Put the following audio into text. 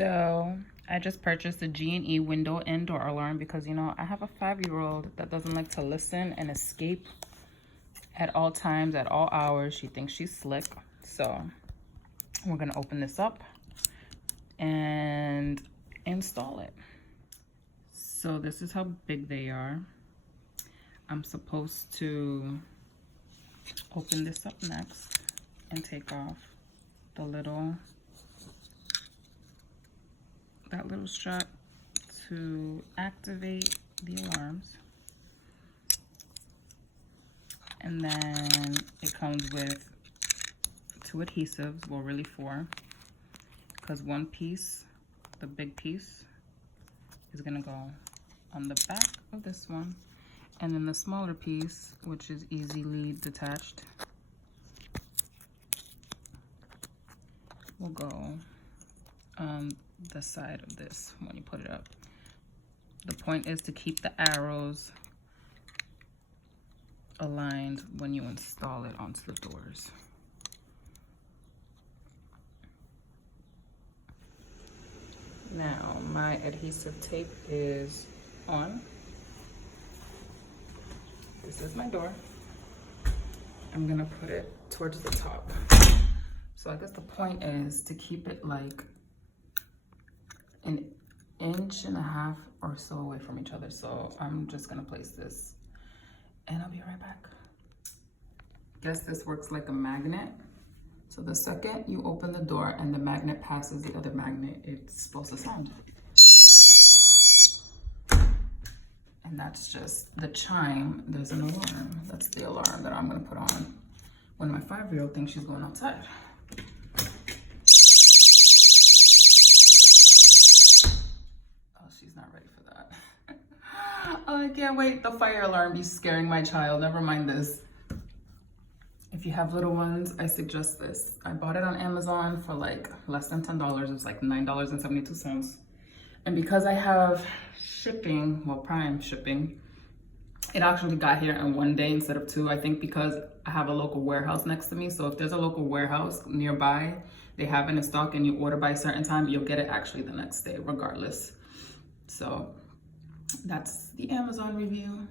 So I just purchased a G&E window and door alarm because, you know, I have a 5-year-old that doesn't like to listen and escape at all times, at all hours. She thinks she's slick. So we're gonna open this up and install it. So this is how big they are. I'm supposed to open this up next and take off the that little strap to activate the alarms. And then it comes with 2 adhesives, well really 4, because one piece, the big piece, is gonna go on the back of this one, and then the smaller piece, which is easily detached, will go on the side of this when you put it up. The point is to keep the arrows aligned when you install it onto the doors. Now my adhesive tape is on. This is my door. I'm gonna put it towards the top. So I guess the point is to keep it like an 1.5 inches or so away from each other. So I'm just gonna place this and I'll be right back. Guess this works like a magnet. So the second you open the door and the magnet passes the other magnet, it's supposed to sound. And that's just the chime. There's an alarm. That's the alarm that I'm gonna put on when my 5-year-old thinks she's going outside. Oh, she's not ready for that. Oh, I can't wait. The fire alarm be scaring my child. Never mind this. If you have little ones, I suggest this. I bought it on Amazon for like less than $10. It was like $9.72. And because I have shipping, well, Prime shipping, it actually got here in 1 day instead of 2. I think because I have a local warehouse next to me. So if there's a local warehouse nearby, they have it in stock and you order by a certain time, you'll get it actually the next day regardless. So that's the Amazon review.